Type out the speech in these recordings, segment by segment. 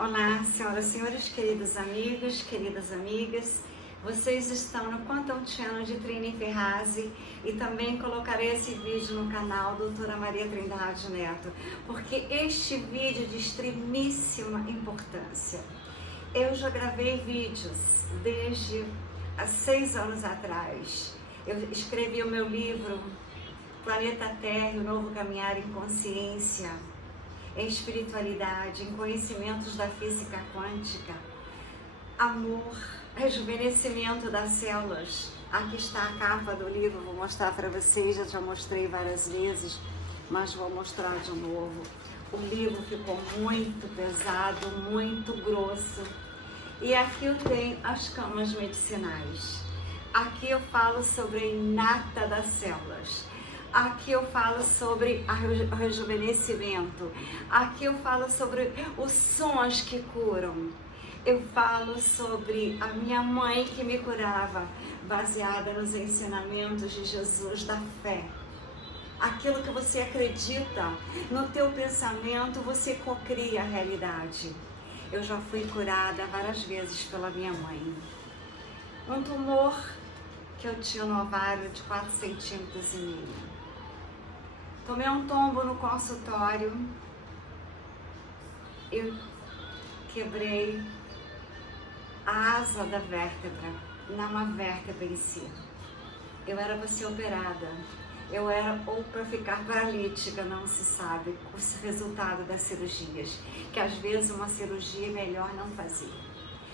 Olá, senhoras e senhores, queridos amigos, queridas amigas. Vocês estão no Quantum Channel de Trini Ferrazzi e também colocarei esse vídeo no canal Doutora Maria Trindade Neto, porque este vídeo é de extremíssima importância. Eu já gravei vídeos desde há 6 anos atrás. Eu escrevi o meu livro Planeta Terra, o Novo Caminhar em Consciência, em espiritualidade, em conhecimentos da física quântica, amor, rejuvenescimento das células. Aqui está a capa do livro, vou mostrar para vocês, eu já mostrei várias vezes, mas vou mostrar de novo. O livro ficou muito pesado, muito grosso. E aqui eu tenho as camas medicinais. Aqui eu falo sobre a inata das células. Aqui eu falo sobre o rejuvenescimento. Aqui eu falo sobre os sons que curam. Eu falo sobre a minha mãe que me curava, baseada nos ensinamentos de Jesus da fé. Aquilo que você acredita, no teu pensamento, você cocria a realidade. Eu já fui curada várias vezes pela minha mãe. Um tumor que eu tinha no ovário de 4,5 centímetros. Tomei um tombo no consultório, eu quebrei a asa da vértebra, não uma vértebra em si. Eu era para ser operada, eu era ou para ficar paralítica, não se sabe o resultado das cirurgias, que às vezes uma cirurgia é melhor não fazer.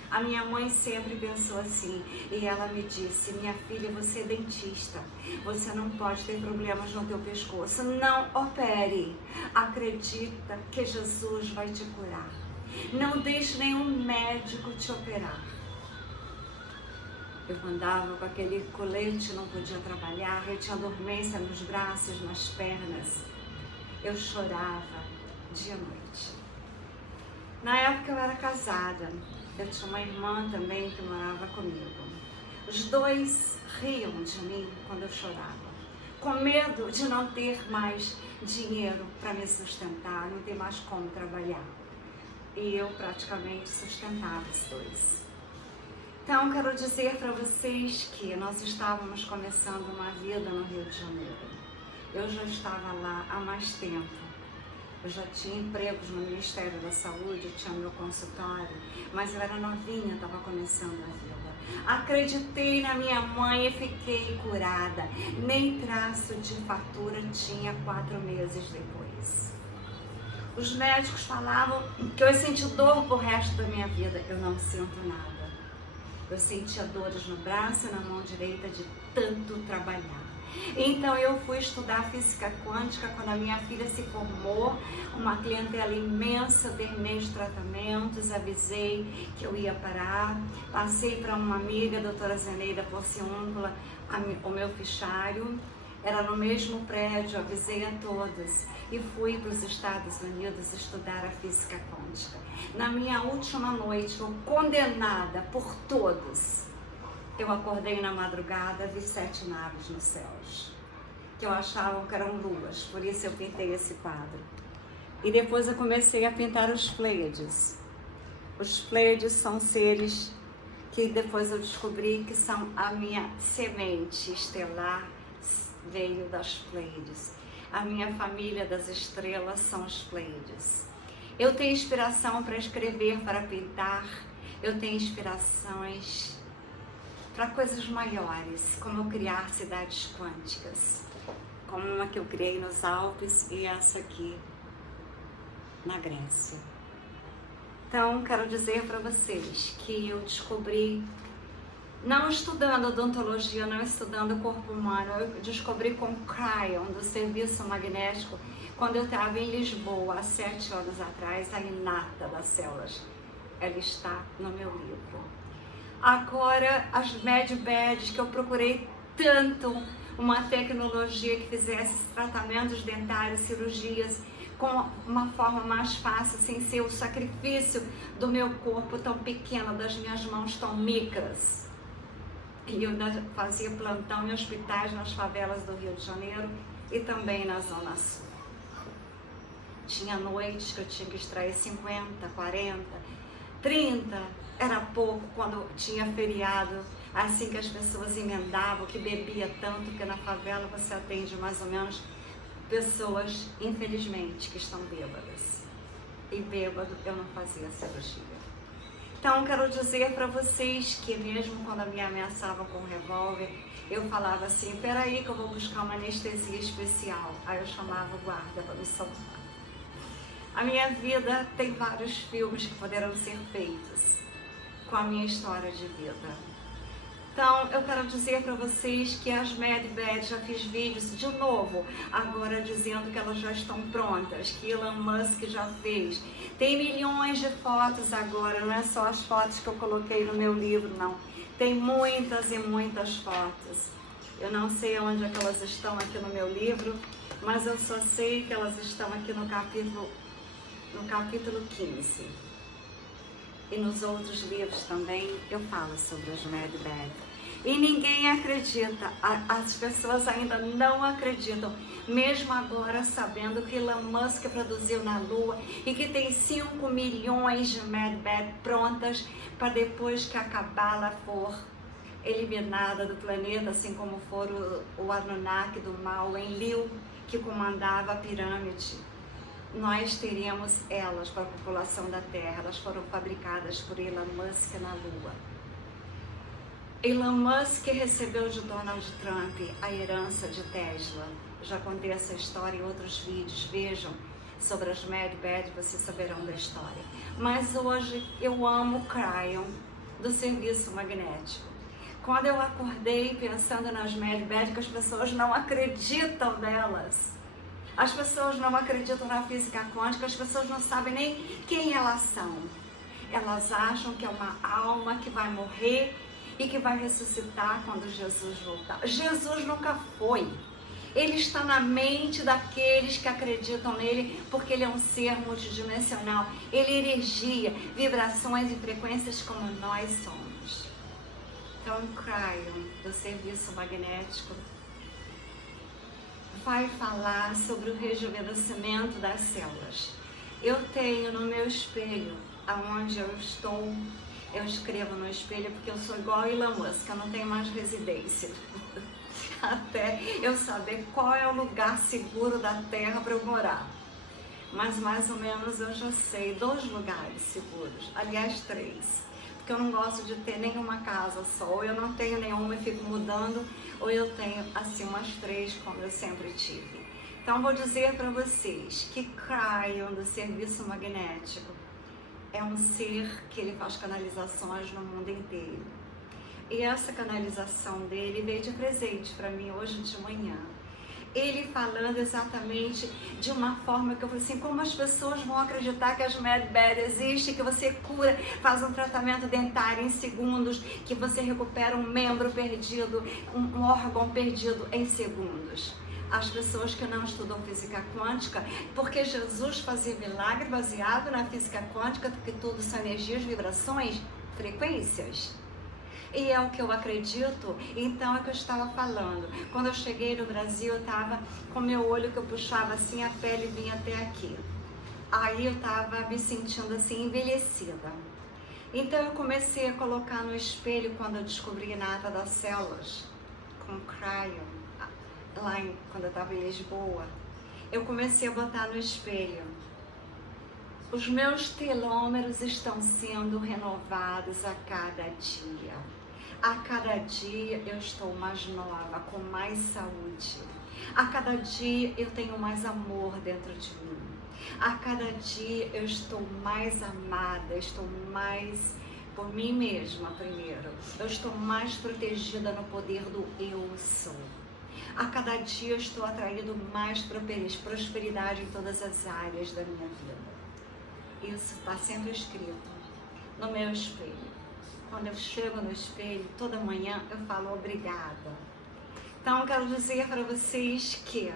A minha mãe sempre pensou assim, e ela me disse: minha filha, você é dentista, você não pode ter problemas no teu pescoço, não opere, acredita que Jesus vai te curar, não deixe nenhum médico te operar. Eu andava com aquele colete, não podia trabalhar, eu tinha dormência nos braços, nas pernas, eu chorava dia e noite. Na época eu era casada, eu tinha uma irmã também que morava comigo. Os dois riam de mim quando eu chorava, com medo de não ter mais dinheiro para me sustentar, não ter mais como trabalhar. E eu praticamente sustentava os dois. Então, quero dizer para vocês que nós estávamos começando uma vida no Rio de Janeiro. Eu já estava lá há mais tempo. Eu já tinha empregos no Ministério da Saúde, eu tinha meu consultório, mas eu era novinha, estava começando a vida. Acreditei na minha mãe e fiquei curada. Nem traço de fatura tinha 4 meses depois. Os médicos falavam que eu ia sentir dor pro resto da minha vida. Eu não sinto nada. Eu sentia dores no braço e na mão direita de tanto trabalhar. Então eu fui estudar física quântica quando a minha filha se formou, uma clientela imensa, terminei os tratamentos, avisei que eu ia parar, passei para uma amiga, a doutora Zeneida Porciúncula, o meu fichário, era no mesmo prédio, avisei a todos e fui para os Estados Unidos estudar a física quântica. Na minha última noite, eu condenada por todos, eu acordei na madrugada, vi 7 naves nos céus, que eu achava que eram luas, por isso eu pintei esse quadro. E depois eu comecei a pintar os Pleiades. Os Pleiades são seres que depois eu descobri que são a minha semente estelar, veio das Pleiades. A minha família das estrelas são os Pleiades. Eu tenho inspiração para escrever, para pintar, eu tenho inspirações para coisas maiores, como eu criar cidades quânticas, como uma que eu criei nos Alpes e essa aqui na Grécia. Então, quero dizer para vocês que eu descobri, não estudando odontologia, não estudando o corpo humano, eu descobri com o Cryon, do serviço magnético, quando eu estava em Lisboa, há 7 anos atrás, a inata das células. Ela está no meu livro. Agora, as MedBeds, que eu procurei tanto uma tecnologia que fizesse tratamentos dentários, cirurgias, com uma forma mais fácil, sem ser o sacrifício do meu corpo tão pequeno, das minhas mãos tão micras. E eu fazia plantão em hospitais nas favelas do Rio de Janeiro e também na Zona Sul. Tinha noites que eu tinha que extrair 50, 40, 30, era pouco quando tinha feriado, assim que as pessoas emendavam, que bebia tanto, que na favela você atende mais ou menos pessoas, infelizmente, que estão bêbadas. E bêbado eu não fazia cirurgia. Então quero dizer para vocês que mesmo quando me ameaçavam com um revólver, eu falava assim, peraí que eu vou buscar uma anestesia especial. Aí eu chamava o guarda para me salvar. A minha vida tem vários filmes que poderão ser feitos com a minha história de vida. Então, eu quero dizer para vocês que as Mad Bad, já fiz vídeos de novo, agora dizendo que elas já estão prontas, que Elon Musk já fez. Tem milhões de fotos agora, não é só as fotos que eu coloquei no meu livro, não. Tem muitas e muitas fotos. Eu não sei onde é que elas estão aqui no meu livro, mas eu só sei que elas estão aqui no capítulo 15. E nos outros livros também eu falo sobre as Mad Bad. E ninguém acredita, as pessoas ainda não acreditam, mesmo agora sabendo que Elon Musk produziu na Lua e que tem 5 milhões de Mad Bad prontas para depois que a Cabala for eliminada do planeta, assim como foram o Anunnaki do mal, Enlil, que comandava a pirâmide. Nós teríamos elas para a população da Terra, elas foram fabricadas por Elon Musk na Lua. Elon Musk recebeu de Donald Trump a herança de Tesla. Já contei essa história em outros vídeos, vejam sobre as Mad Bad, vocês saberão da história. Mas hoje eu amo o Cryon do serviço magnético. Quando eu acordei pensando nas Mad Bad, que as pessoas não acreditam delas. As pessoas não acreditam na física quântica, as pessoas não sabem nem quem elas são. Elas acham que é uma alma que vai morrer e que vai ressuscitar quando Jesus voltar. Jesus nunca foi. Ele está na mente daqueles que acreditam nele, porque ele é um ser multidimensional. Ele é energia, vibrações e frequências como nós somos. Então, o Cryon, do serviço magnético, vai falar sobre o rejuvenescimento das células. Eu tenho no meu espelho, aonde eu estou, eu escrevo no espelho porque eu sou igual a Elon Musk, eu não tenho mais residência. Até eu saber qual é o lugar seguro da Terra para eu morar. Mas mais ou menos eu já sei 2 lugares seguros, aliás 3. Porque eu não gosto de ter nenhuma casa só, ou eu não tenho nenhuma e fico mudando, ou eu tenho assim umas 3 como eu sempre tive. Então vou dizer para vocês que Cryon do serviço magnético é um ser que ele faz canalizações no mundo inteiro. E essa canalização dele veio de presente para mim hoje de manhã. Ele falando exatamente de uma forma que eu falei assim, como as pessoas vão acreditar que as Mad Bad existem, que você cura, faz um tratamento dentário em segundos, que você recupera um membro perdido, um órgão perdido em segundos. As pessoas que não estudam física quântica, porque Jesus fazia milagre baseado na física quântica, que tudo são energias, vibrações, frequências. E é o que eu acredito, então é o que eu estava falando. Quando eu cheguei no Brasil, eu estava com meu olho que eu puxava assim, a pele vinha até aqui. Aí eu estava me sentindo assim, envelhecida. Então eu comecei a colocar no espelho, quando eu descobri a nata das células, com Cryon, quando eu estava em Lisboa. Eu comecei a botar no espelho. Os meus telômeros estão sendo renovados a cada dia. A cada dia eu estou mais nova, com mais saúde. A cada dia eu tenho mais amor dentro de mim. A cada dia eu estou mais amada, estou mais por mim mesma primeiro. Eu estou mais protegida no poder do eu sou. A cada dia eu estou atraindo mais prosperidade em todas as áreas da minha vida. Isso está sendo escrito no meu espelho. Quando eu chego no espelho, toda manhã eu falo obrigada. Então, eu quero dizer para vocês que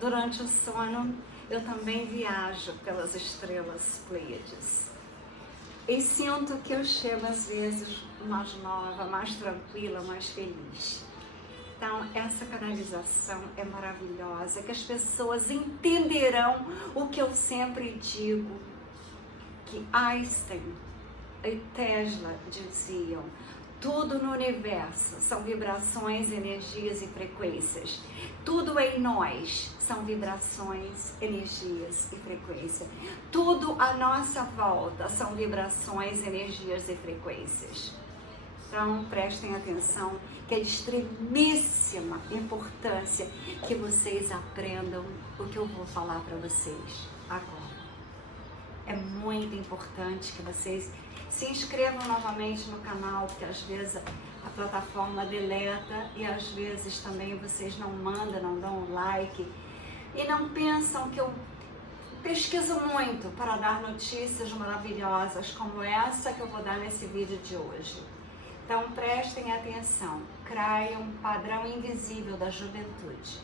durante o sono eu também viajo pelas estrelas Pleiades. E sinto que eu chego às vezes mais nova, mais tranquila, mais feliz. Então, essa canalização é maravilhosa, que as pessoas entenderão o que eu sempre digo, que Einstein e Tesla diziam: tudo no universo são vibrações, energias e frequências. Tudo em nós são vibrações, energias e frequências. Tudo à nossa volta são vibrações, energias e frequências. Então, prestem atenção, que é de extremíssima importância que vocês aprendam o que eu vou falar para vocês agora. É muito importante que vocês se inscrevam novamente no canal, porque às vezes a plataforma deleta e às vezes também vocês não mandam, não dão um like e não pensam que eu pesquiso muito para dar notícias maravilhosas como essa que eu vou dar nesse vídeo de hoje. Então prestem atenção, Cryon, padrão invisível da juventude,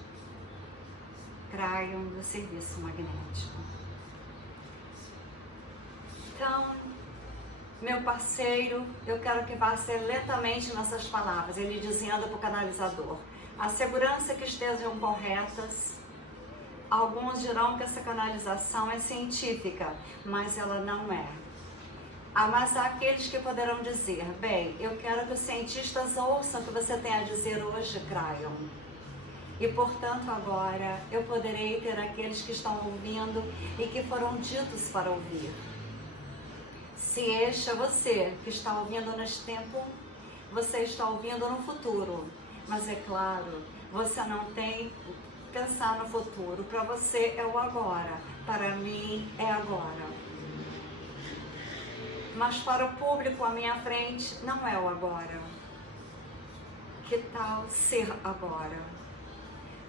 Cryon do serviço magnético. Então, meu parceiro, eu quero que vá ser lentamente nessas palavras, ele dizendo para o canalizador: a segurança que estejam corretas. Alguns dirão que essa canalização é científica, mas ela não é. Mas há aqueles que poderão dizer: bem, eu quero que os cientistas ouçam o que você tem a dizer hoje, Cryon. E portanto agora eu poderei ter aqueles que estão ouvindo e que foram ditos para ouvir. Se este é você que está ouvindo neste tempo, você está ouvindo no futuro. Mas é claro, você não tem que pensar no futuro. Para você é o agora, para mim é agora. Mas para o público à minha frente não é o agora. Que tal ser agora?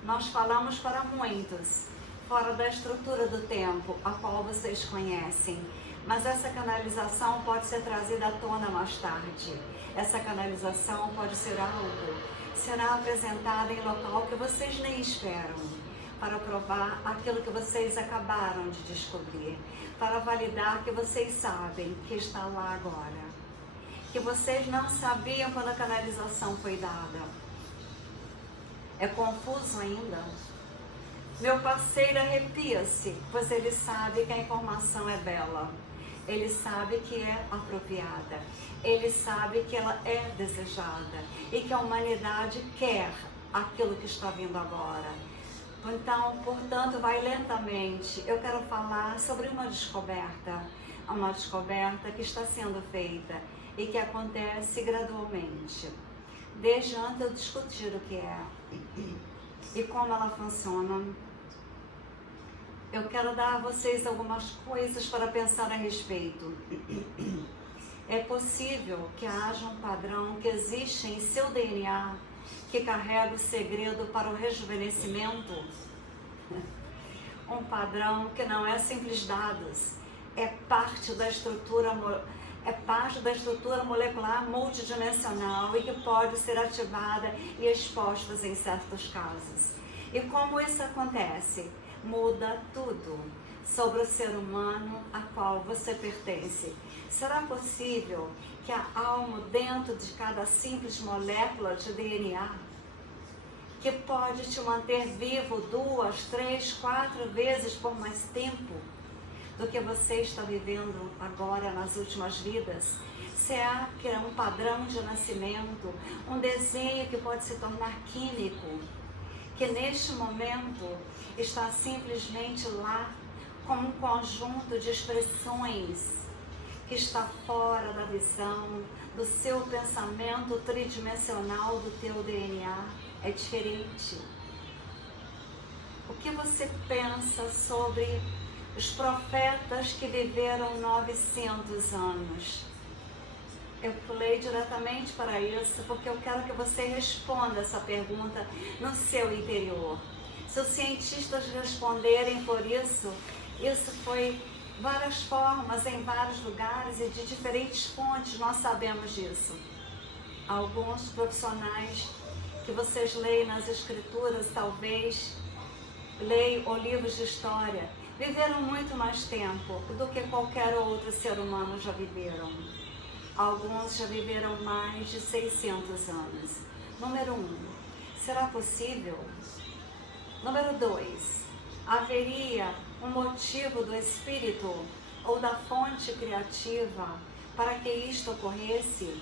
Nós falamos para muitos, fora da estrutura do tempo, a qual vocês conhecem. Mas essa canalização pode ser trazida à tona mais tarde. Essa canalização pode ser algo, será apresentada em local que vocês nem esperam, para provar aquilo que vocês acabaram de descobrir, para validar que vocês sabem que está lá agora, que vocês não sabiam quando a canalização foi dada. É confuso ainda? Meu parceiro arrepia-se, pois ele sabe que a informação é bela. Ele sabe que é apropriada, ele sabe que ela é desejada e que a humanidade quer aquilo que está vindo agora. Então, portanto, vai lentamente. Eu quero falar sobre uma descoberta que está sendo feita e que acontece gradualmente. Desde antes eu discutir o que é e como ela funciona, eu quero dar a vocês algumas coisas para pensar a respeito. É possível que haja um padrão que existe em seu DNA que carrega o segredo para o rejuvenescimento? Um padrão que não é simples dados, é parte da estrutura molecular multidimensional e que pode ser ativada e exposta em certos casos. E como isso acontece? Muda tudo sobre o ser humano a qual você pertence. Será possível que há algo dentro de cada simples molécula de DNA que pode te manter vivo 2, 3, 4 vezes por mais tempo do que você está vivendo agora nas últimas vidas? Será que é um padrão de nascimento, um desenho que pode se tornar químico, que neste momento está simplesmente lá como um conjunto de expressões que está fora da visão do seu pensamento tridimensional do teu DNA? É diferente. O que você pensa sobre os profetas que viveram 900 anos? Eu pulei diretamente para isso porque eu quero que você responda essa pergunta no seu interior. Se os cientistas responderem por isso, isso foi várias formas, em vários lugares e de diferentes fontes, nós sabemos disso. Alguns profissionais que vocês leem nas escrituras, talvez leiam ou livros de história, viveram muito mais tempo do que qualquer outro ser humano já viveram. Alguns já viveram mais de 600 anos. Número 1, Será possível? Número 2. Haveria um motivo do espírito ou da fonte criativa para que isto ocorresse?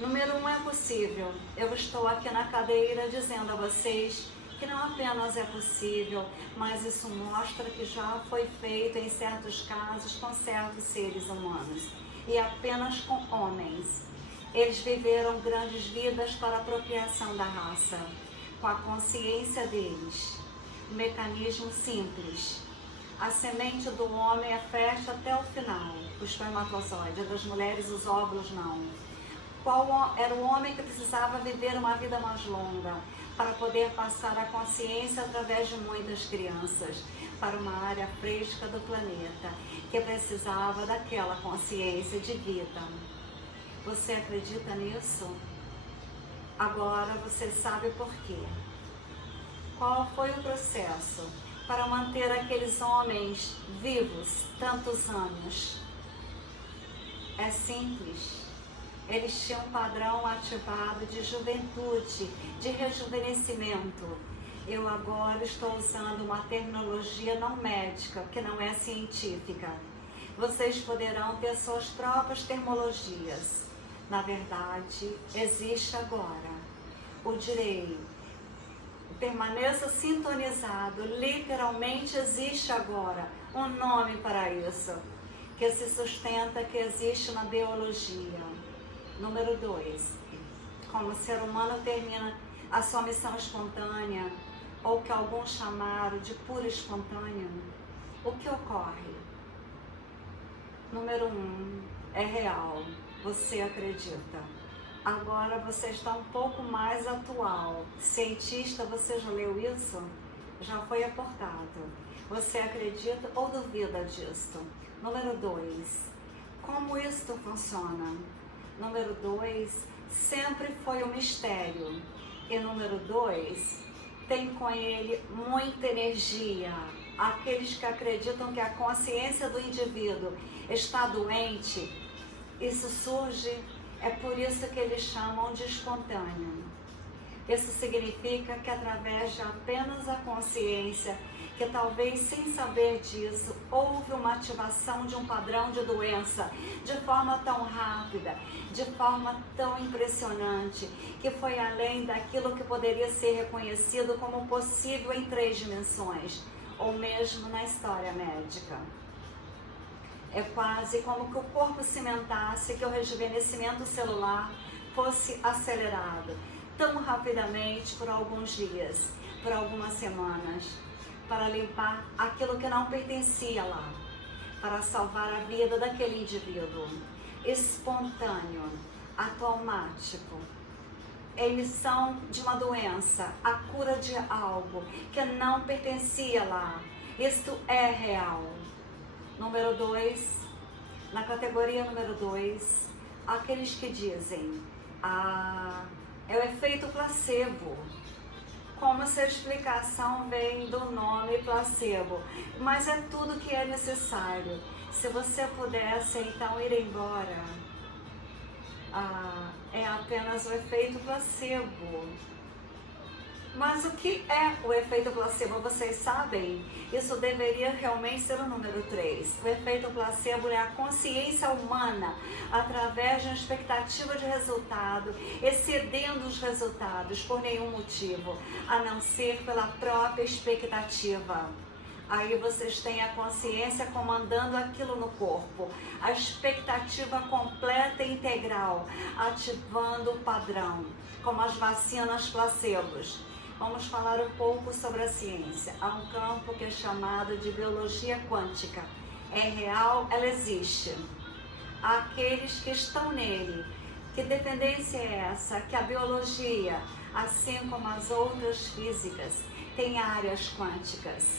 Número 1, é possível. Eu estou aqui na cadeira dizendo a vocês que não apenas é possível, mas isso mostra que já foi feito em certos casos com certos seres humanos e apenas com homens. Eles viveram grandes vidas para a apropriação da raça, com a consciência deles. Um mecanismo simples. A semente do homem é fértil até o final, o espermatozoide, das mulheres os óvulos não. Qual era o homem que precisava viver uma vida mais longa para poder passar a consciência através de muitas crianças para uma área fresca do planeta que precisava daquela consciência de vida. Você acredita nisso? Agora você sabe por quê. Qual foi o processo para manter aqueles homens vivos tantos anos? É simples. Eles tinham um padrão ativado de juventude, de rejuvenescimento. Eu agora estou usando uma terminologia não médica, que não é científica. Vocês poderão ter suas próprias terminologias. Na verdade, existe agora o direito. Permaneça sintonizado. Literalmente existe agora um nome para isso, que se sustenta que existe na biologia. Número 2. Como o ser humano termina a sua missão espontânea, ou que alguns chamaram de puro espontâneo, o que ocorre? Número 1. É real. Você acredita. Agora você está um pouco mais atual. Cientista, você já leu isso? Já foi aportado. Você acredita ou duvida disto? Número 2. Como isto funciona? Número 2, sempre foi um mistério. E número 2, tem com ele muita energia. Aqueles que acreditam que a consciência do indivíduo está doente, isso surge, é por isso que eles chamam de espontâneo. Isso significa que através de apenas a consciência, que talvez sem saber disso, houve uma ativação de um padrão de doença de forma tão rápida, de forma tão impressionante, que foi além daquilo que poderia ser reconhecido como possível em 3 dimensões, ou mesmo na história médica. É quase como que o corpo cimentasse, que o rejuvenescimento celular fosse acelerado tão rapidamente por alguns dias, por algumas semanas, para limpar aquilo que não pertencia lá, para salvar a vida daquele indivíduo. Espontâneo, automático, emissão de uma doença, a cura de algo que não pertencia lá. Isto é real. Número 2, na categoria número 2, aqueles que dizem, é o efeito placebo. Como se a explicação vem do nome placebo, mas é tudo que é necessário. Se você pudesse então ir embora, é apenas o efeito placebo. Mas o que é o efeito placebo? Vocês sabem? Isso deveria realmente ser o número 3. O efeito placebo é a consciência humana, através de uma expectativa de resultado, excedendo os resultados por nenhum motivo, a não ser pela própria expectativa. Aí vocês têm a consciência comandando aquilo no corpo, a expectativa completa e integral, ativando o padrão, como as vacinas placebos. Vamos falar um pouco sobre a ciência. Há um campo que é chamado de biologia quântica. É real, ela existe. Há aqueles que estão nele. Que dependência é essa? Que a biologia, assim como as outras físicas, tem áreas quânticas.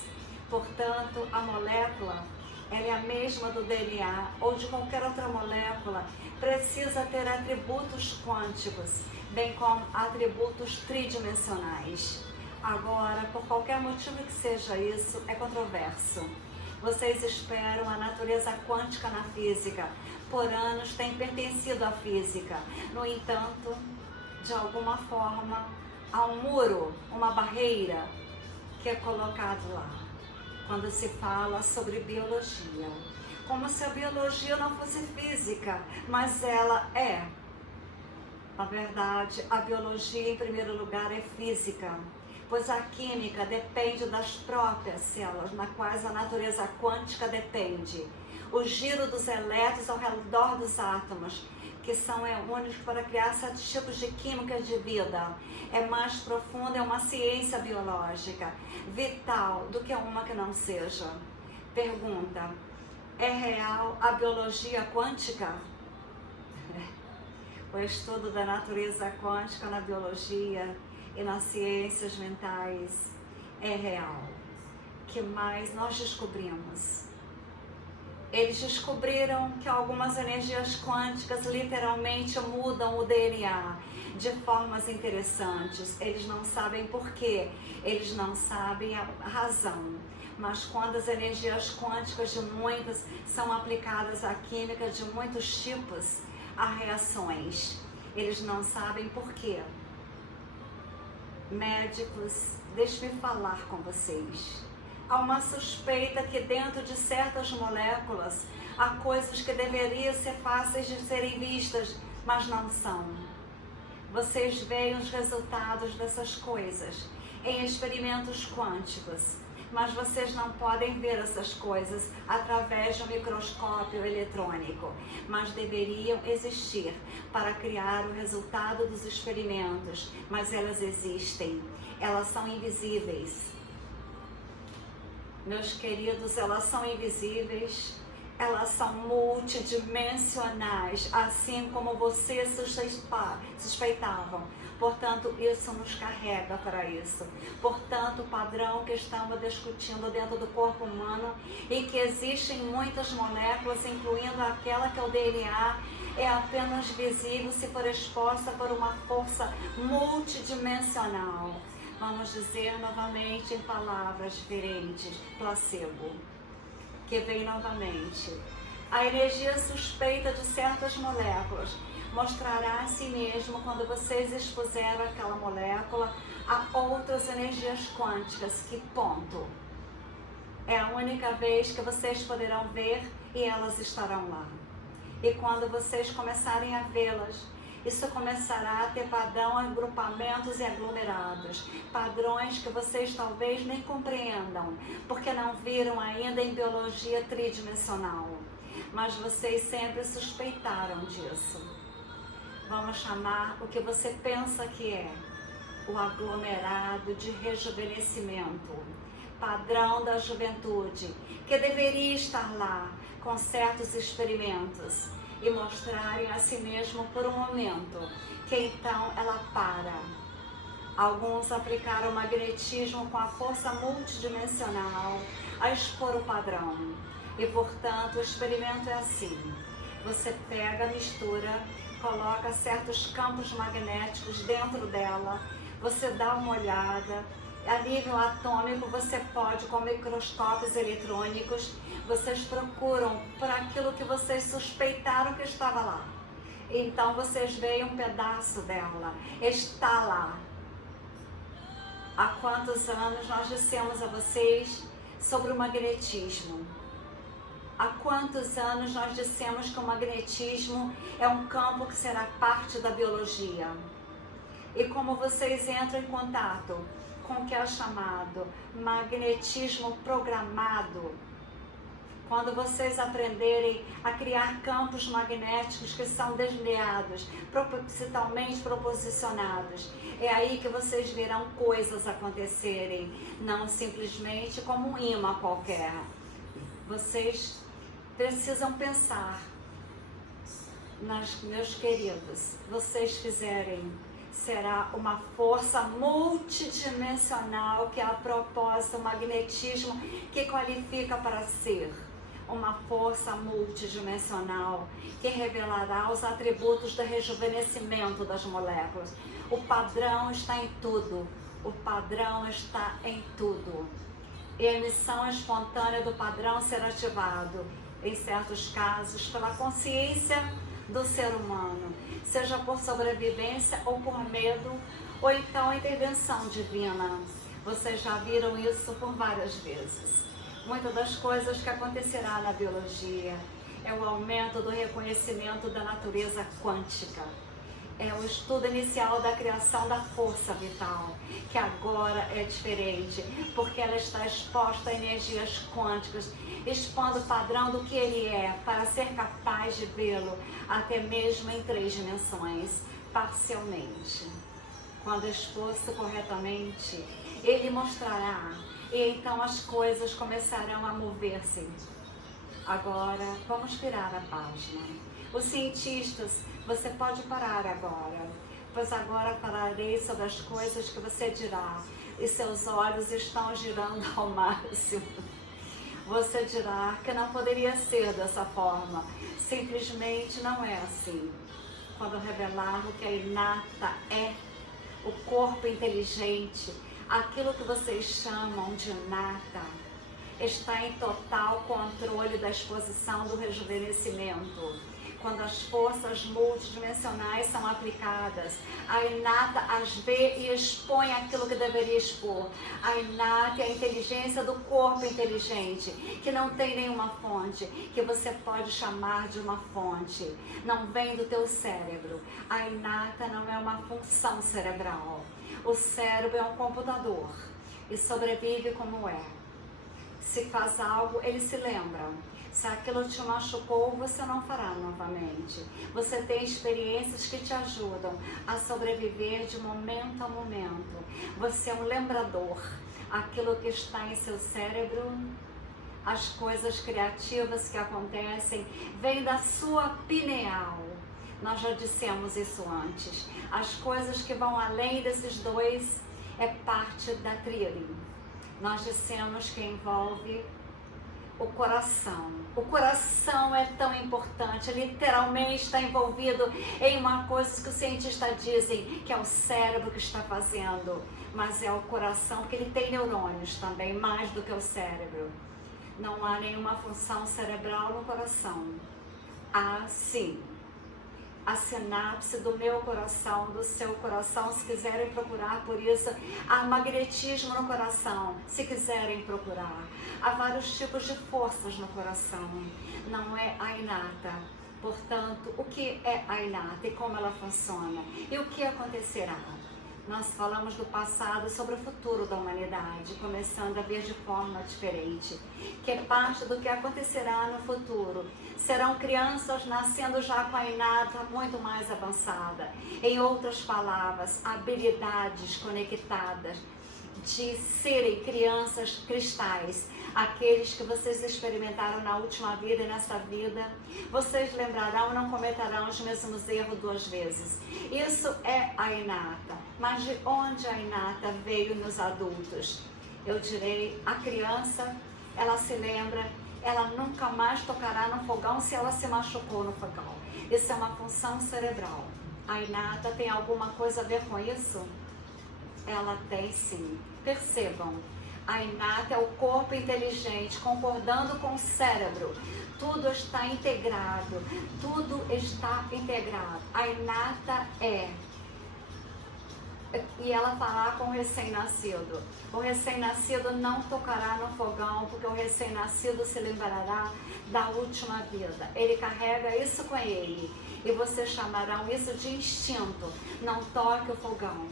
Portanto, a molécula, ela é a mesma do DNA ou de qualquer outra molécula, precisa ter atributos quânticos, bem como atributos tridimensionais. Agora, por qualquer motivo que seja isso, é controverso. Vocês esperam a natureza quântica na física. Por anos tem pertencido à física. No entanto, de alguma forma, há um muro, uma barreira que é colocado lá, quando se fala sobre biologia. Como se a biologia não fosse física, mas ela é. Na verdade, a biologia, em primeiro lugar, é física, pois a química depende das próprias células, na quais a natureza quântica depende. O giro dos elétrons ao redor dos átomos, que são únicos para criar certos tipos de química de vida. É mais profunda, é uma ciência biológica, vital, do que uma que não seja. Pergunta: é real a biologia quântica? O estudo da natureza quântica na biologia e nas ciências mentais é real. O que mais nós descobrimos? Eles descobriram que algumas energias quânticas literalmente mudam o DNA de formas interessantes. Eles não sabem por quê, eles não sabem a razão. Mas quando as energias quânticas de muitas são aplicadas à química de muitos tipos, há reações. Eles não sabem por quê. Médicos, deixe-me falar com vocês. Há uma suspeita que dentro de certas moléculas há coisas que deveriam ser fáceis de serem vistas, mas não são. Vocês veem os resultados dessas coisas em experimentos quânticos, mas vocês não podem ver essas coisas através de um microscópio eletrônico, mas deveriam existir para criar o resultado dos experimentos, mas elas existem, elas são invisíveis. Meus queridos, elas são invisíveis, elas são multidimensionais, assim como vocês suspeitavam. Portanto, isso nos carrega para isso. Portanto, o padrão que estamos discutindo dentro do corpo humano e que existem muitas moléculas, incluindo aquela que é o DNA, é apenas visível se for exposta por uma força multidimensional. Vamos dizer novamente em palavras diferentes, placebo, que vem novamente. A energia suspeita de certas moléculas mostrará a si mesmo quando vocês expuseram aquela molécula a outras energias quânticas. Que ponto? É a única vez que vocês poderão ver e elas estarão lá. E quando vocês começarem a vê-las, isso começará a ter padrão, agrupamentos e aglomerados, padrões que vocês talvez nem compreendam, porque não viram ainda em biologia tridimensional, mas vocês sempre suspeitaram disso. Vamos chamar o que você pensa que é o aglomerado de rejuvenescimento, padrão da juventude, que deveria estar lá com certos experimentos e mostrarem a si mesmo por um momento, que então ela para. Alguns aplicaram magnetismo com a força multidimensional a expor o padrão. E, portanto, o experimento é assim. Você pega, mistura, coloca certos campos magnéticos dentro dela, você dá uma olhada. A nível atômico, você pode, com microscópios eletrônicos, vocês procuram por aquilo que vocês suspeitaram que estava lá. Então, vocês veem um pedaço dela, está lá. Há quantos anos nós dissemos a vocês sobre o magnetismo? Há quantos anos nós dissemos que o magnetismo é um campo que será parte da biologia? E como vocês entram em contato com o que é chamado magnetismo programado, quando vocês aprenderem a criar campos magnéticos que são desviados, propositalmente proposicionados, é aí que vocês verão coisas acontecerem, não simplesmente como um imã qualquer. Vocês precisam pensar, meus queridos, vocês fizerem, será uma força multidimensional que é a propósito, o magnetismo que qualifica para ser uma força multidimensional que revelará os atributos do rejuvenescimento das moléculas. O padrão está em tudo, o padrão está em tudo. E a emissão espontânea do padrão será ativado, em certos casos, pela consciência do ser humano, seja por sobrevivência ou por medo, ou então intervenção divina. Vocês já viram isso por várias vezes. Muitas das coisas que acontecerá na biologia é o aumento do reconhecimento da natureza quântica. É o estudo inicial da criação da força vital, que agora é diferente, porque ela está exposta a energias quânticas, expondo o padrão do que ele é, para ser capaz de vê-lo até mesmo em 3 dimensões, parcialmente. Quando exposto corretamente, ele mostrará, e então as coisas começarão a mover-se. Agora, vamos virar a página. Os cientistas, você pode parar agora, pois agora falarei sobre as coisas que você dirá, e seus olhos estão girando ao máximo. Você dirá que não poderia ser dessa forma, simplesmente não é assim. Quando revelar o que a inata é, o corpo inteligente, aquilo que vocês chamam de nata, está em total controle da exposição do rejuvenescimento. Quando as forças multidimensionais são aplicadas, a inata as vê e expõe aquilo que deveria expor. A inata é a inteligência do corpo inteligente, que não tem nenhuma fonte, que você pode chamar de uma fonte. Não vem do teu cérebro. A inata não é uma função cerebral. O cérebro é um computador e sobrevive como é. Se faz algo, ele se lembra. Se aquilo te machucou, você não fará novamente. Você tem experiências que te ajudam a sobreviver de momento a momento. Você é um lembrador. Aquilo que está em seu cérebro, as coisas criativas que acontecem, vêm da sua pineal. Nós já dissemos isso antes. As coisas que vão além desses dois é parte da tríade. Nós dissemos que envolve o coração. O coração é tão importante, literalmente está envolvido em uma coisa que os cientistas dizem que é o cérebro que está fazendo, mas é o coração, porque ele tem neurônios também, mais do que o cérebro. Não há nenhuma função cerebral no coração. Há sim a sinapse do meu coração, do seu coração, se quiserem procurar por isso. Há magnetismo no coração, se quiserem procurar. Há vários tipos de forças no coração, não é a inata. Portanto, o que é a inata e como ela funciona? E o que acontecerá? Nós falamos do passado, sobre o futuro da humanidade, começando a ver de forma diferente, que é parte do que acontecerá no futuro. Serão crianças nascendo já com a inata muito mais avançada. Em outras palavras, habilidades conectadas de serem crianças cristais, aqueles que vocês experimentaram na última vida e nessa vida, vocês lembrarão e não cometerão os mesmos erros 2 vezes. Isso é a inata. Mas de onde a inata veio nos adultos? Eu direi, a criança, ela se lembra, ela nunca mais tocará no fogão se ela se machucou no fogão. Isso é uma função cerebral. A inata tem alguma coisa a ver com isso? Ela tem sim. Percebam, a inata é o corpo inteligente concordando com o cérebro. Tudo está integrado, tudo está integrado. A inata é. E ela falará com o recém-nascido. O recém-nascido não tocará no fogão, porque o recém-nascido se lembrará da última vida. Ele carrega isso com ele. E vocês chamarão isso de instinto. Não toque o fogão.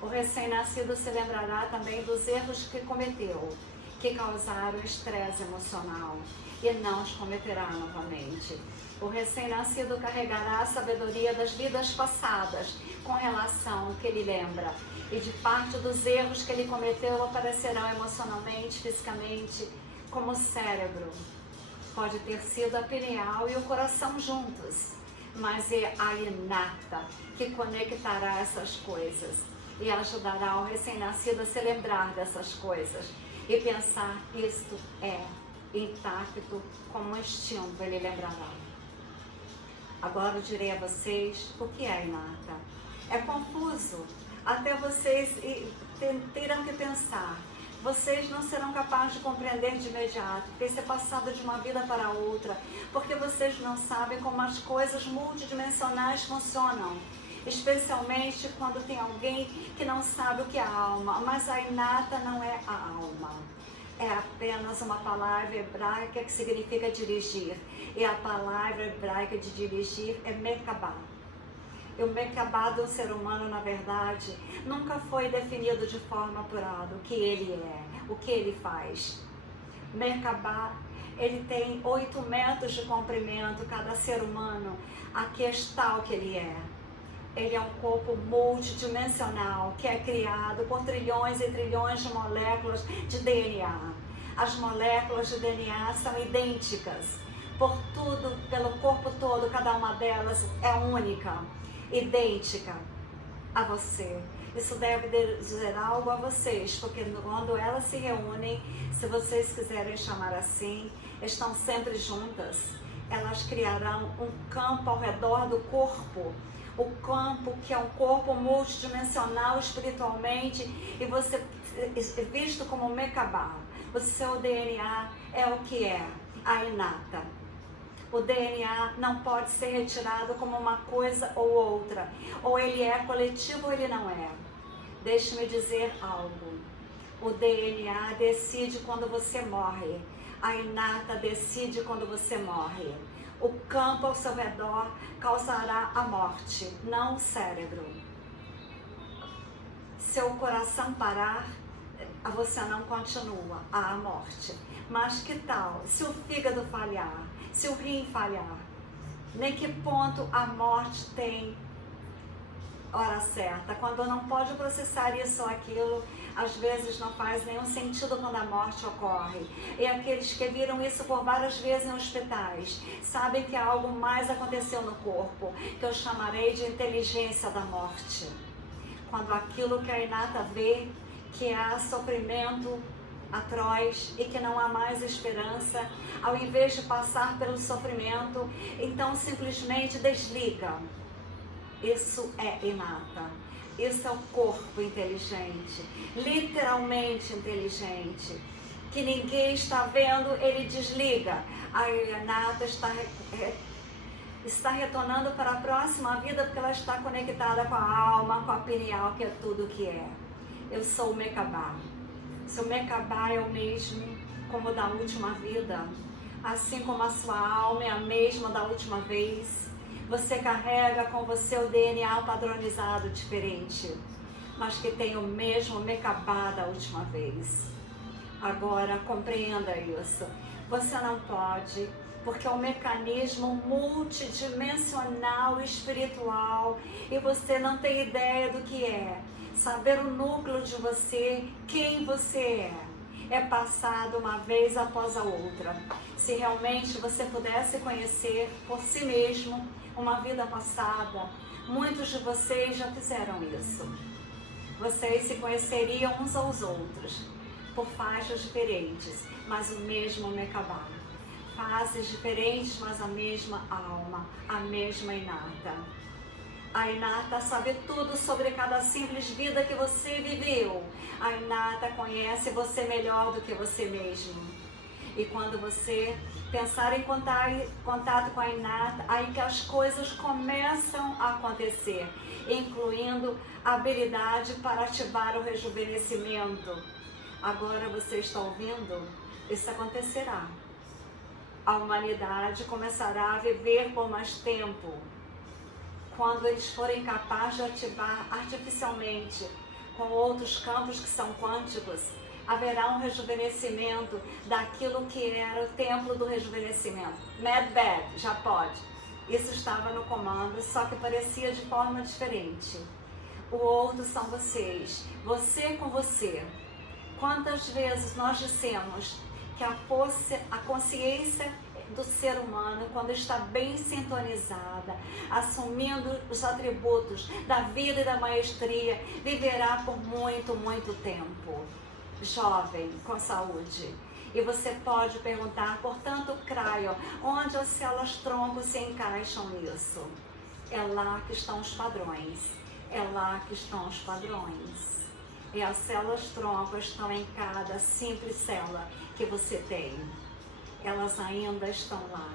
O recém-nascido se lembrará também dos erros que cometeu, que causaram estresse emocional, e não os cometerá novamente. O recém-nascido carregará a sabedoria das vidas passadas com relação ao que ele lembra, e de parte dos erros que ele cometeu aparecerão emocionalmente, fisicamente, como o cérebro. Pode ter sido a pineal e o coração juntos, mas é a inata que conectará essas coisas e ajudará o recém-nascido a se lembrar dessas coisas e pensar, isto é intacto, como um instinto ele lembrará. Agora eu direi a vocês o que é inata. É confuso, até vocês terão que pensar. vocês não serão capazes de compreender de imediato, porque isso é passado de uma vida para outra, porque vocês não sabem como as coisas multidimensionais funcionam, especialmente quando tem alguém que não sabe o que é a alma, mas a inata não é a alma. É apenas uma palavra hebraica que significa dirigir, e a palavra hebraica de dirigir é Merkabah. E o Merkabah do ser humano, na verdade, nunca foi definido de forma apurada o que ele é, o que ele faz. Merkabah, ele tem 8 metros de comprimento, cada ser humano, a questão que ele é. Ele é um corpo multidimensional que é criado por trilhões e trilhões de moléculas de DNA. As moléculas de DNA são idênticas. Por tudo, pelo corpo todo, cada uma delas é única, idêntica a você. Isso deve dizer algo a vocês, porque quando elas se reúnem, se vocês quiserem chamar assim, estão sempre juntas. Elas criarão um campo ao redor do corpo. O campo que é um corpo multidimensional espiritualmente, e você é visto como Merkabah. O seu DNA é o que é, a inata. O DNA não pode ser retirado como uma coisa ou outra. Ou ele é coletivo ou ele não é. Deixe-me dizer algo. O DNA decide quando você morre. A inata decide quando você morre. O campo ao seu redor causará a morte, não o cérebro. Se o coração parar, você não continua, há a morte. Mas que tal se o fígado falhar, se o rim falhar? Nem que ponto a morte tem hora certa? Quando não pode processar isso ou aquilo, às vezes não faz nenhum sentido quando a morte ocorre. E aqueles que viram isso por várias vezes em hospitais, sabem que algo mais aconteceu no corpo, que eu chamarei de inteligência da morte. Quando aquilo que a inata vê, que há sofrimento atroz e que não há mais esperança, ao invés de passar pelo sofrimento, então simplesmente desliga. Isso é inata. Isso é o corpo inteligente, literalmente inteligente, que ninguém está vendo, ele desliga. A inata está retornando para a próxima vida porque ela está conectada com a alma, com a pineal, que é tudo o que é. Eu sou o Merkabah. Seu Merkabah é o mesmo como o da última vida, assim como a sua alma é a mesma da última vez. Você carrega com você o DNA padronizado diferente, mas que tem o mesmo Merkabah da última vez. Agora compreenda isso. Você não pode, porque é um mecanismo multidimensional espiritual e você não tem ideia do que é. Saber o núcleo de você, quem você é passado uma vez após a outra. Se realmente você pudesse conhecer por si mesmo uma vida passada, muitos de vocês já fizeram isso. Vocês se conheceriam uns aos outros, por faixas diferentes, mas o mesmo Merkabah. Fases diferentes, mas a mesma alma, a mesma inata. A inata sabe tudo sobre cada simples vida que você viveu. A inata conhece você melhor do que você mesmo. E quando você pensar em contato com a inata, aí que as coisas começam a acontecer, incluindo a habilidade para ativar o rejuvenescimento. Agora você está ouvindo? Isso acontecerá. A humanidade começará a viver por mais tempo. Quando eles forem capazes de ativar artificialmente com outros campos que são quânticos, haverá um rejuvenescimento daquilo que era o templo do rejuvenescimento. Mad Bad, já pode. Isso estava no comando, só que parecia de forma diferente. O outro são vocês, você com você. Quantas vezes nós dissemos que a consciência do ser humano, quando está bem sintonizada, assumindo os atributos da vida e da maestria, viverá por muito, muito tempo. Jovem, com saúde. E você pode perguntar, portanto, Cryo, onde as células tronco se encaixam nisso? É lá que estão os padrões. É lá que estão os padrões. E as células-tronco estão em cada simples célula que você tem. Elas ainda estão lá.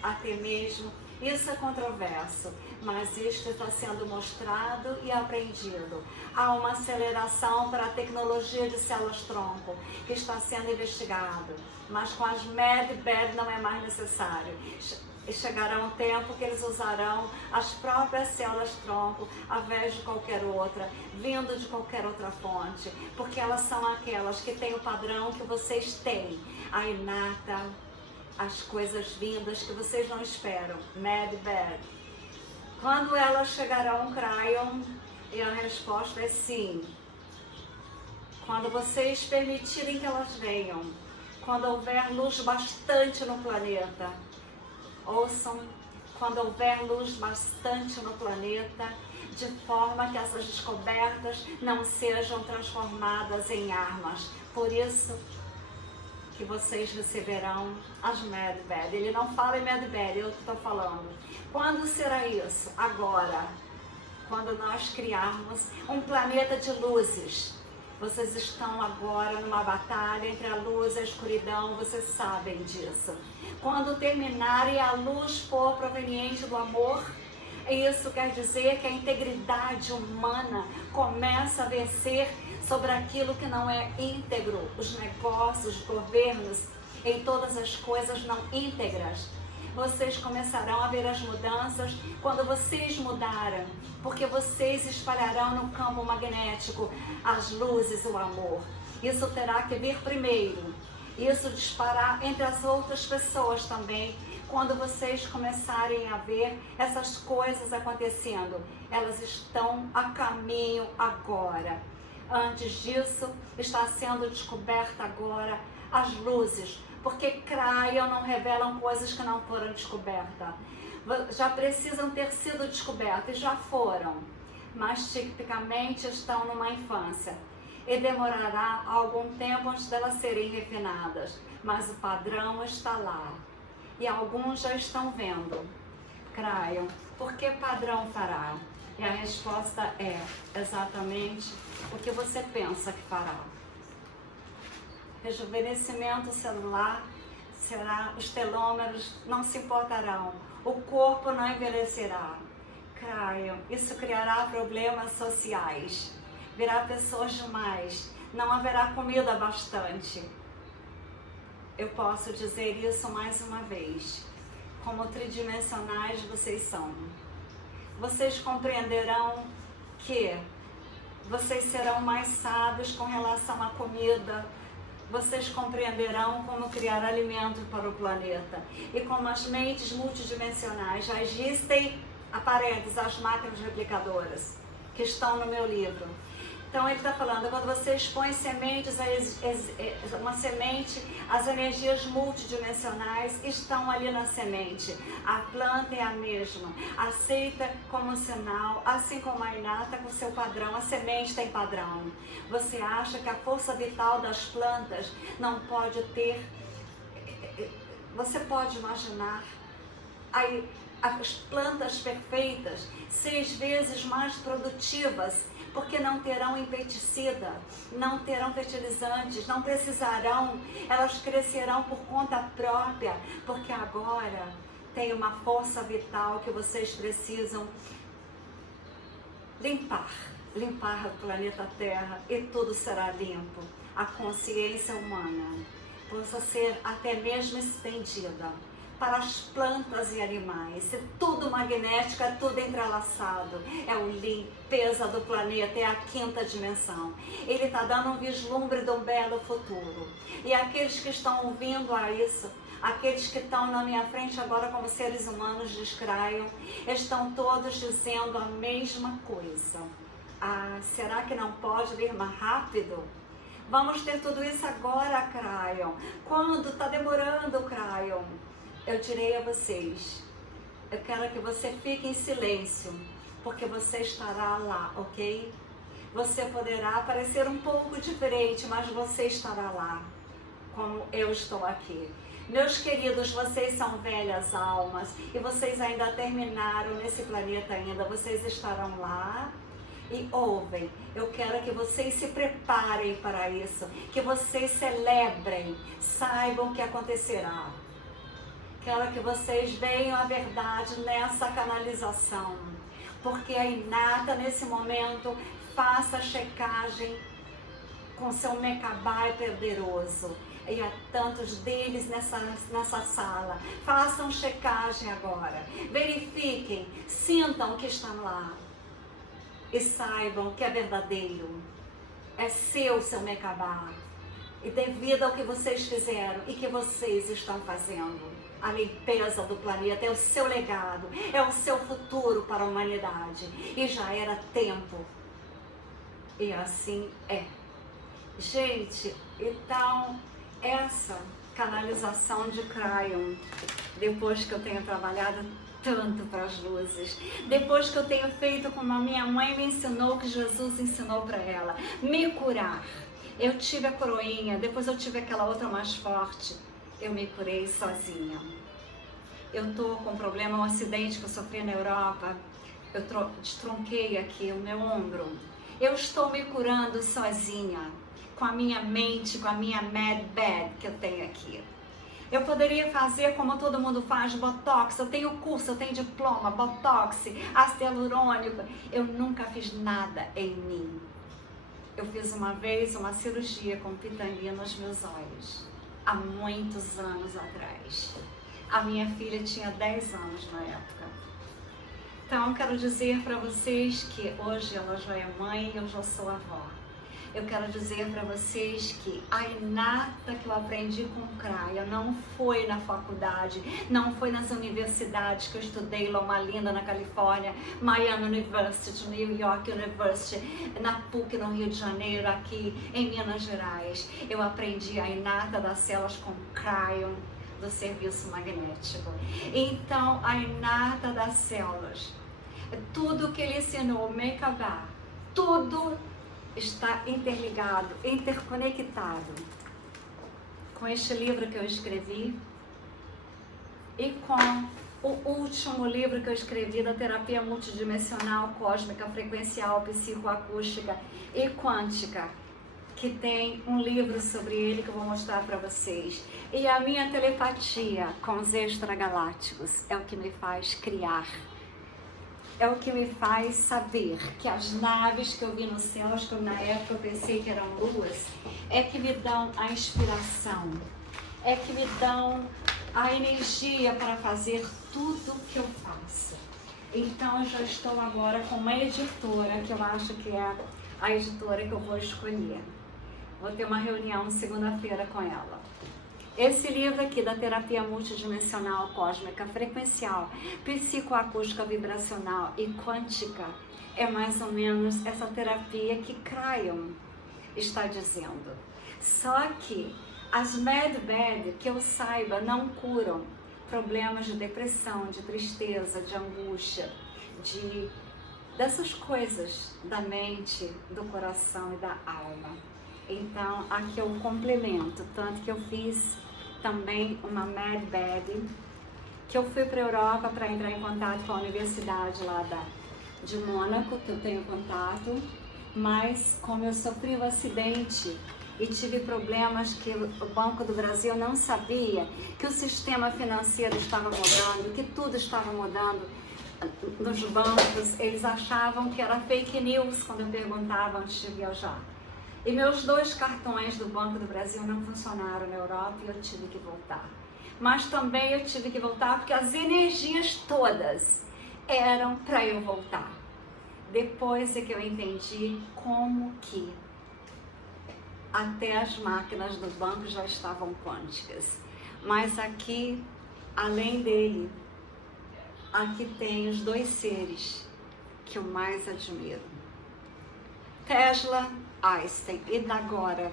Até mesmo, isso é controverso, mas isto está sendo mostrado e aprendido. Há uma aceleração para a tecnologia de células-tronco que está sendo investigado, mas com as MedBed não é mais necessário. Chegará um tempo que eles usarão as próprias células-tronco, ao invés de qualquer outra, vindo de qualquer outra fonte, porque elas são aquelas que têm o padrão que vocês têm, a inata, as coisas vindas que vocês não esperam, MedBed. Quando elas chegarão, craiam, e a resposta é sim. Quando vocês permitirem que elas venham, quando houver luz bastante no planeta, ouçam, quando houver luz bastante no planeta, de forma que essas descobertas não sejam transformadas em armas. Por isso que vocês receberão as MedBed. Ele não fala em MedBed, eu estou falando. Quando será isso? Agora. Quando nós criarmos um planeta de luzes. Vocês estão agora numa batalha entre a luz e a escuridão, vocês sabem disso. Quando terminarem, a luz for proveniente do amor, isso quer dizer que a integridade humana começa a vencer sobre aquilo que não é íntegro, os negócios, os governos, em todas as coisas não íntegras. Vocês começarão a ver as mudanças quando vocês mudarem, porque vocês espalharão no campo magnético as luzes, o amor. Isso terá que vir primeiro. Isso disparar entre as outras pessoas também, quando vocês começarem a ver essas coisas acontecendo. Elas estão a caminho agora. Antes disso, está sendo descoberta agora as luzes, porque craiam não revelam coisas que não foram descobertas. Já precisam ter sido descobertas, já foram, mas tipicamente estão numa infância. E demorará algum tempo antes delas serem refinadas, mas o padrão está lá. E alguns já estão vendo. Craiam, por que padrão fará? E a resposta é exatamente o que você pensa que fará. Rejuvenescimento celular será, os telômeros não se importarão, o corpo não envelhecerá. Craiam, isso criará problemas sociais, virá pessoas demais, não haverá comida bastante. Eu posso dizer isso mais uma vez, como tridimensionais vocês são. Vocês compreenderão que vocês serão mais sábios com relação à comida. Vocês compreenderão como criar alimento para o planeta. E como as mentes multidimensionais já existem, a parênteses, as máquinas replicadoras, que estão no meu livro. Então ele está falando, quando você expõe sementes, uma semente, as energias multidimensionais estão ali na semente. A planta é a mesma, aceita como sinal, assim como a inata com seu padrão, a semente tem padrão. Você acha que a força vital das plantas não pode ter, você pode imaginar aí, as plantas perfeitas 6 vezes mais produtivas, porque não terão inseticida, não terão fertilizantes, não precisarão, elas crescerão por conta própria, porque agora tem uma força vital que vocês precisam limpar o planeta Terra e tudo será limpo. A consciência humana possa ser até mesmo estendida para as plantas e animais, é tudo magnético, é tudo entrelaçado, é a limpeza do planeta, é a 5ª dimensão. Ele está dando um vislumbre de um belo futuro. E aqueles que estão ouvindo a isso, aqueles que estão na minha frente agora como seres humanos descraiam, estão todos dizendo a mesma coisa. Ah, será que não pode vir mais rápido? Vamos ter tudo isso agora, Craion. Quando? Está demorando, Craion. Eu direi a vocês, eu quero que você fique em silêncio, porque você estará lá, ok? Você poderá parecer um pouco diferente, mas você estará lá, como eu estou aqui. Meus queridos, vocês são velhas almas e vocês ainda terminaram nesse planeta ainda, vocês estarão lá e ouvem. Eu quero que vocês se preparem para isso, que vocês celebrem, saibam o que acontecerá. Quero que vocês vejam a verdade nessa canalização, porque a Inata, nesse momento, faça checagem com seu Mecabai poderoso. E há tantos deles nessa sala. Façam checagem agora. Verifiquem, sintam que estão lá. E saibam que é verdadeiro. É seu Mekabá. E devido ao que vocês fizeram e que vocês estão fazendo, a limpeza do planeta é o seu legado, é o seu futuro para a humanidade. E já era tempo. E assim é. Gente, então, essa canalização de Cryon, depois que eu tenho trabalhado tanto para as luzes, depois que eu tenho feito como a minha mãe me ensinou, que Jesus ensinou para ela, me curar. Eu tive a coroinha, depois eu tive aquela outra mais forte, eu me curei sozinha. Eu tô com um problema, um acidente que eu sofri na Europa, eu destronquei aqui o meu ombro. Eu estou me curando sozinha, com a minha mente, com a minha mad bad que eu tenho aqui. Eu poderia fazer como todo mundo faz, botox, eu tenho curso, eu tenho diploma, botox, ácido hialurônico. Eu nunca fiz nada em mim. Eu fiz uma vez uma cirurgia com pitangui nos meus olhos, há muitos anos atrás. A minha filha tinha 10 anos na época. Então, quero dizer para vocês que hoje ela já é mãe e eu já sou avó. Eu quero dizer para vocês que a Inata que eu aprendi com o Cryon não foi na faculdade, não foi nas universidades que eu estudei, Loma Linda, na Califórnia, Miami University, New York University, na PUC, no Rio de Janeiro, aqui em Minas Gerais. Eu aprendi a Inata das células com Cryon, do serviço magnético. Então, a Inata das células, tudo que ele ensinou, o Mekabá, tudo está interligado, interconectado com este livro que eu escrevi e com o último livro que eu escrevi da terapia multidimensional, cósmica, frequencial, psicoacústica e quântica, que tem um livro sobre ele que eu vou mostrar para vocês. E a minha telepatia com os extragalácticos é o que me faz criar. É o que me faz saber que as naves que eu vi no céu, que na época eu pensei que eram luas, é que me dão a inspiração, é que me dão a energia para fazer tudo que eu faço. Então eu já estou agora com uma editora, que eu acho que é a editora que eu vou escolher. Vou ter uma reunião segunda-feira com ela. Esse livro aqui da terapia multidimensional, cósmica, frequencial, psicoacústica, vibracional e quântica é mais ou menos essa terapia que Cryon está dizendo. Só que as Mad Bad, que eu saiba, não curam problemas de depressão, de tristeza, de angústia, dessas coisas da mente, do coração e da alma. Então, aqui eu complemento, tanto que eu fiz também uma Mad Bad, que eu fui para a Europa para entrar em contato com a universidade lá de Mônaco, que eu tenho contato, mas como eu sofri um acidente e tive problemas que o Banco do Brasil não sabia, que o sistema financeiro estava mudando, que tudo estava mudando nos bancos, eles achavam que era fake news quando eu perguntava antes de viajar. E meus 2 cartões do Banco do Brasil não funcionaram na Europa e eu tive que voltar. Mas também eu tive que voltar porque as energias todas eram para eu voltar. Depois é que eu entendi como que até as máquinas do banco já estavam quânticas. Mas aqui, além dele, aqui tem os 2 seres que eu mais admiro. Tesla, Einstein e agora,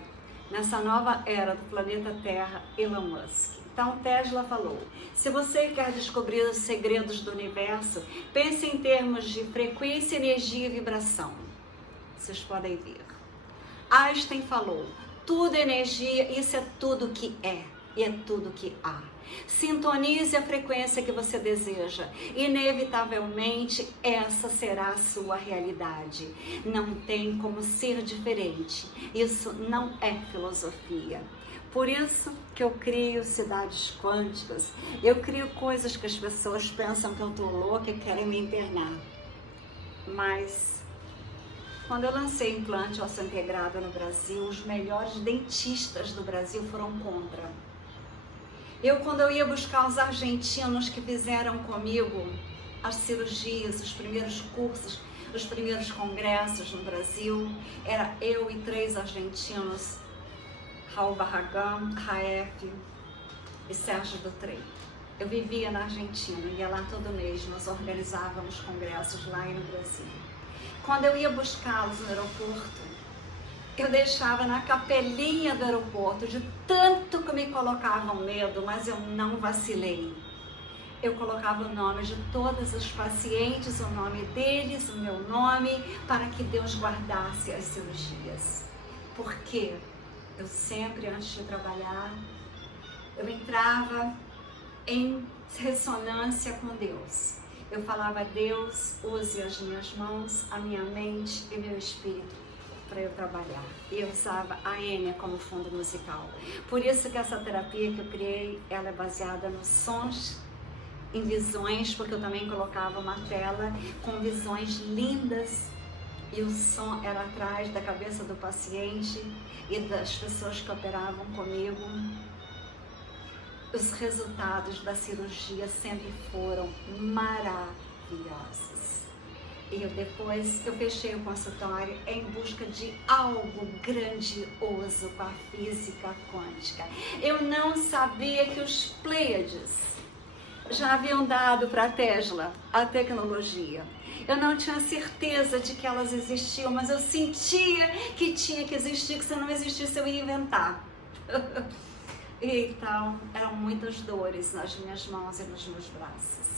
nessa nova era do planeta Terra, Elon Musk. Então Tesla falou, se você quer descobrir os segredos do universo, pense em termos de frequência, energia e vibração. Vocês podem ver. Einstein falou, tudo é energia, isso é tudo que é. e é tudo que há. Sintonize a frequência que você deseja. Inevitavelmente, essa será a sua realidade. Não tem como ser diferente. Isso não é filosofia. Por isso que eu crio cidades quânticas. Eu crio coisas que as pessoas pensam que eu tô louca e querem me internar. Mas quando eu lancei implante ósseo integrado no Brasil, os melhores dentistas do Brasil foram contra. Quando eu ia buscar os argentinos que fizeram comigo as cirurgias, os primeiros cursos, os primeiros congressos no Brasil, era eu e 3 argentinos, Raul Barragán, Raef e Sérgio Dutrey. Eu vivia na Argentina, ia lá todo mês, nós organizávamos congressos lá e no Brasil. Quando eu ia buscá-los no aeroporto, eu deixava na capelinha do aeroporto, de tanto que me colocavam medo, mas eu não vacilei. Eu colocava o nome de todos os pacientes, o nome deles, o meu nome, para que Deus guardasse as cirurgias. Porque eu sempre, antes de trabalhar, eu entrava em ressonância com Deus. Eu falava: Deus, use as minhas mãos, a minha mente e meu espírito para eu trabalhar. E eu usava a Enya como fundo musical. Por isso que essa terapia que eu criei, ela é baseada nos sons, em visões, porque eu também colocava uma tela com visões lindas e o som era atrás da cabeça do paciente e das pessoas que operavam comigo. Os resultados da cirurgia sempre foram maravilhosos. E depois eu fechei o consultório em busca de algo grandioso com a física quântica. Eu não sabia que os Pleiades já haviam dado para a Tesla a tecnologia. Eu não tinha certeza de que elas existiam, mas eu sentia que tinha que existir, que se não existisse eu ia inventar. Então, eram muitas dores nas minhas mãos e nos meus braços.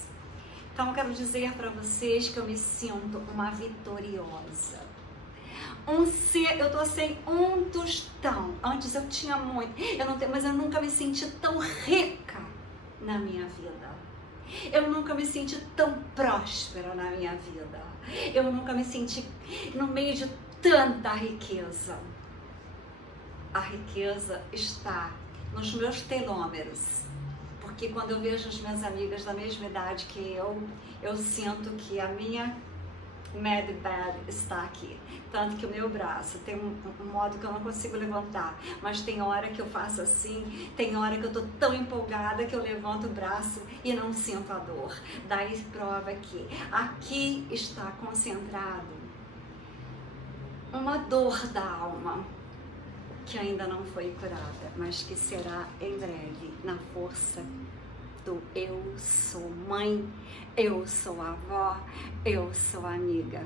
Então, eu quero dizer para vocês que eu me sinto uma vitoriosa. Eu tô sem um tostão. Antes eu tinha muito, mas eu nunca me senti tão rica na minha vida. Eu nunca me senti tão próspera na minha vida. Eu nunca me senti no meio de tanta riqueza. A riqueza está nos meus telômeros. Porque quando eu vejo as minhas amigas da mesma idade que eu sinto que a minha mad bad está aqui. Tanto que o meu braço tem um modo que eu não consigo levantar, mas tem hora que eu faço assim, tem hora que eu tô tão empolgada que eu levanto o braço e não sinto a dor. Daí prova que aqui está concentrado uma dor da alma que ainda não foi curada, mas que será em breve, na força do eu sou mãe, eu sou avó, eu sou amiga.